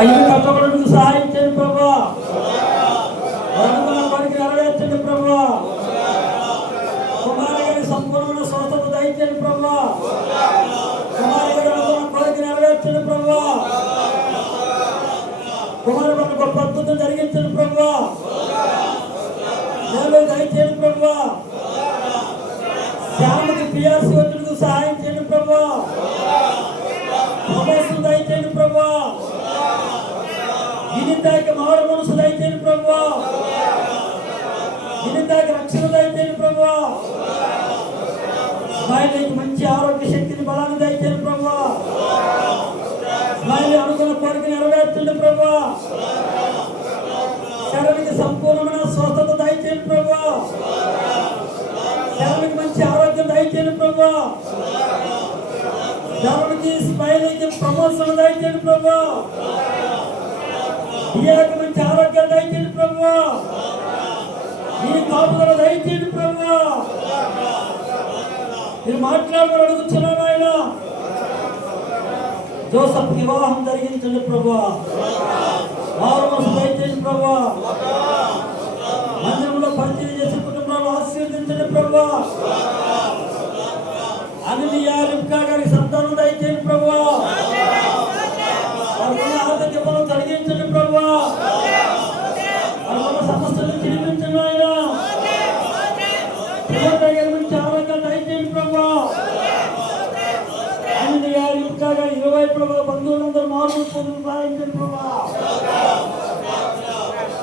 ఇల్లు కట్టబడుటకు సహాయం చేయండి ప్రభా. అనుకున్న కోరిక నెరవేర్చండి ప్రభా. కుమారి గారి సంపూర్ణ స్వస్థత దయచేయండి ప్రభా. కుమారి గారి అనుకున్న కోరిక నెరవేర్చండి ప్రభా. కుమారి పట్ల గొప్ప అద్భుతం జరిగించండి ప్రభా. దయచేయండి ప్రభా. శ్యామకి పియాసి వచ్చుటకు సహాయం చేయండి ప్రభా. ప్రమోషన్ దయచేయండి ప్రభా. వినితాకి మారు మనసు దయచేయండి ప్రభా. వినితాకి రక్షణ దయచేయండి ప్రభా. స్మైలీకి మంచి ఆరోగ్య శక్తిని బలాన్ని దయచేయండి ప్రభా. స్మైలీ అనుకున్న కోరిక నెరవేర్చండి ప్రభా. శరణికి సంపూర్ణమైన స్వస్థత దయచేయండి ప్రభా. శరణికి మంచి ఆరోగ్యం దయచేయండి ప్రభా. శరణికి స్మైలీకి ప్రమోషన్ దయచేయండి ప్రభా. ఈయనకి మంచి ఆరోగ్యం దయచేయండి ప్రభా. ఈ కాపుదల దయచేయండి ప్రభా. మీరు మాట్లాడమని అడుగుతున్నాను ఆయన. జోసఫ్ వివాహం జరిగించండి ప్రభా. మారుమనసు దయచేయండి ప్రభా. మందిరంలో పరిచయం చేసే కుటుంబాలు ఆశీర్వదించండి ప్రభా. అనిలియా రిబ్కా గారి సంతానం దయచేయండి ప్రభా. ఆర్థిక బలం కలిగించండి ప్రభా. సమస్యలు చిరిపించండి ఆయన. మంచి ఆరోగ్యం దయచేయండి ప్రభా. అనిలియా రిబ్కా గారి ఇరవై ప్రభా బంధువులందరూ మార్పు పొందుకు సాధించండి ప్రభా.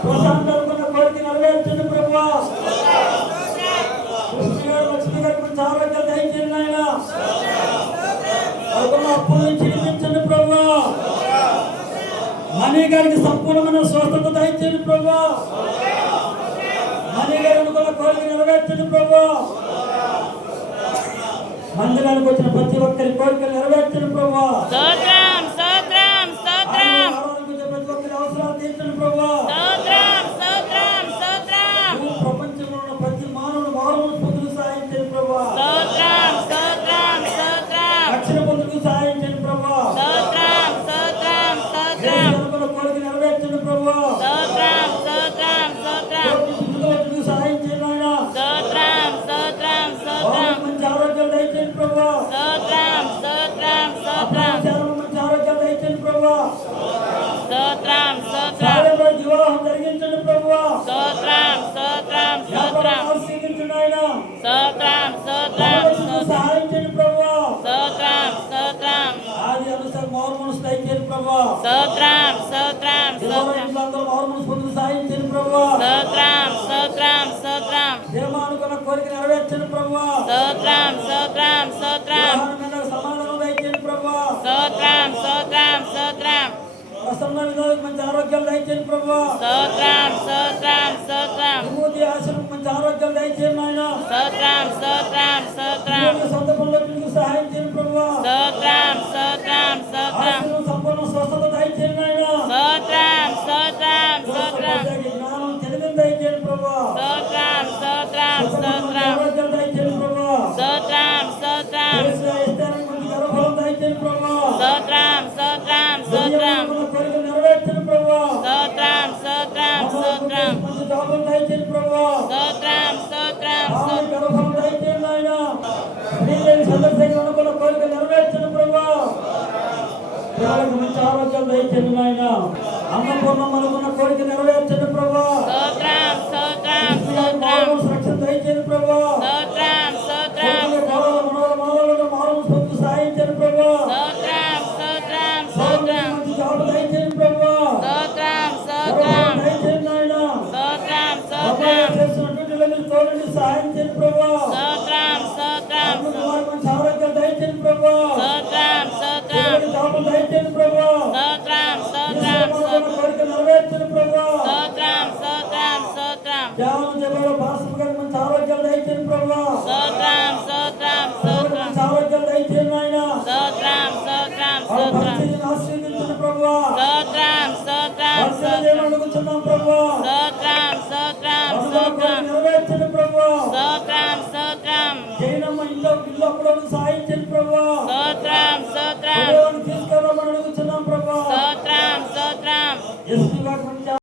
ప్రశాంత్ అనుకున్న కోరిక నెరవేర్చండి ప్రభా. కృష్ణ గారు లక్ష్మి గారికి మంచి ఆరోగ్యం దయచేయండి ఆయన. అనుకున్న అప్పుల నుంచి చిరిపించండి ప్రభా. మనీ గారికి సంపూర్ణమైన స్వస్థత దయచేయండి ప్రభా. మనీ గారి అనుకున్న కోరిక నెరవేర్చండి ప్రభా. మందిరానికి వచ్చిన ప్రతి ఒక్కరి కోరిక నెరవేర్చండి ప్రభా. ప్రతి ఒక్కరి అవసరాలు తీర్చండి ప్రభా. ప్రపంచంలో ఉన్న ప్రతి మానవుడు మానవుడు పొందుకు సాయం చేయండి ప్రభా. రక్షణ పొందుకు సాయం చేయండి ప్రభా. కోరిక నెరవేర్చండి ప్రభా. సాయం చేయండి ఆయన. మంచి ఆరోగ్యం దయచేయండి ప్రభా. మంచి ఆరోగ్యం దయచేయండి ప్రభా. వివాహం జరిగించండి ప్రభా. ఆశీర్వదించండి ఆయన. సహాయం చేయండి ప్రభా. ఆది అనుసారం మారు మనసు దయచేయండి ప్రభా. మారు మనసు పొందుకు సాయం చేయండి ప్రభా. అనుకున్న కోరిక నెరవేర్చండి ప్రభా. సమాధానం దయచేయండి ప్రభా. ప్రసన్న విధాలకు మంచి ఆరోగ్యాలు దయచేయండి ప్రభా. విమోది ఆశ్రమం మంచి ఆరోగ్యాలు దయచేయండి ఆయన. సొంత పనులకు సహాయం చేయండి ప్రభా. సంపూర్ణ స్వస్థత దయచేయండి ఆయన. జ్ఞానం తెలివిని దయచేయండి ప్రభా. ఆరోగ్యాలు దయచేయండి ప్రభా. మంచి గర్భఫలం దయచేయండి ప్రభా. కోరిక నెరవేర్చండి ప్రభా. మంచి జాబులు దయచేయండి ప్రభా. గర్భఫలం దయచేయండి ఆయన. సందర్శకులు అనుకున్న కోరిక నెరవేర్చండి ప్రభా. పిల్లలకు మంచి ఆరోగ్యం దయచేయండి ఆయన. అన్నపూర్ణం అనుకున్న కోరిక నెరవేర్చండి ప్రభా. రక్షణ దయచేయండి ప్రభా. మానవులు పొందుకు సాయం చేయండి ప్రభా. మంచి జాబు దయచేయండి ప్రభా. దయచేయండి ఆయన. చేస్తున్నటువంటి తోడండి సహాయం చేయండి ప్రభా. మంచి ఆరోగ్యం దయచేయండి ప్రభా. జాబు దయచేయండి ప్రభా. కోరిక నెరవేర్చండి ప్రభా. భాషకు గారికి మంచి ఆరోగ్యాలు దయచేయండి ప్రభా. మంచి ఆరోగ్యాలు దయచేయండి ఆయన. ఆశీర్వదించండి ప్రభా. అడుగుతున్నాం ప్రభా. నెరవేర్చండి ప్రభా. జైనమ్మ ఇంట్లో ఇల్లు అప్పుడు సాయించండి ప్రభా. తీసుకురామని అడుగుతున్నాం ప్రభా. ఎస్పీ వాటి